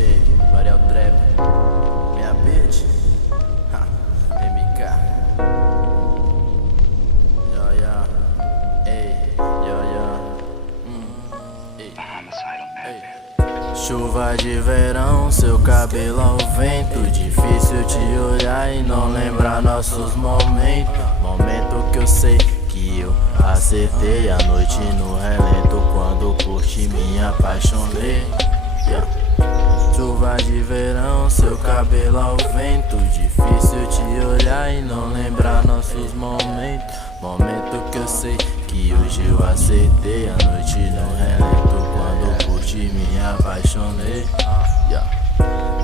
gostei, Varial Trap, minha bitch, MK. Chuva de verão, seu cabelo ao vento. Difícil te olhar e não lembrar nossos momentos. Momento que eu sei que eu acertei a noite no relento. Quando por ti me apaixonei. Chuva de verão, seu cabelo ao vento. Difícil te olhar e não lembrar nossos momentos. Momento que eu sei que hoje eu acertei a noite no relento. Quando por ti me apaixonei.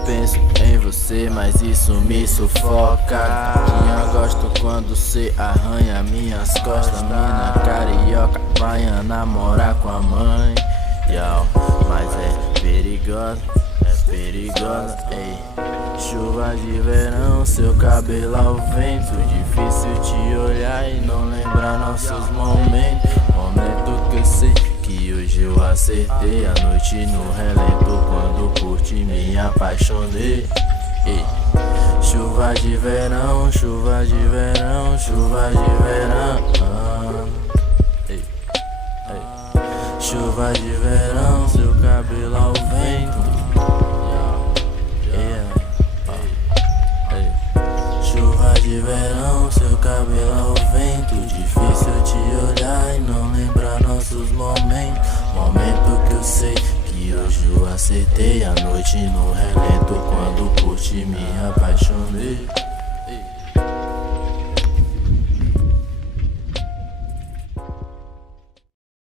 Penso em você, mas isso me sufoca. Eu gosto quando cê arranha minhas costas. Mina carioca, vai namorar com a mãe. Mas é perigosa, ei. Chuva de verão, seu cabelo ao vento. Difícil te olhar e não lembrar nossos momentos. Momento que eu sei que hoje eu acertei a noite no relento. Quando por ti me apaixonei. Ei. Chuva de verão, chuva de verão, chuva de verão. Ei. Chuva de verão, seu cabelo ao vento. Chuva de verão, seu cabelo ao vento. Difícil te olhar e não lembrar nossos momentos. Momento que eu sei que hoje eu acertei a noite no relento. Quando por ti me apaixonei.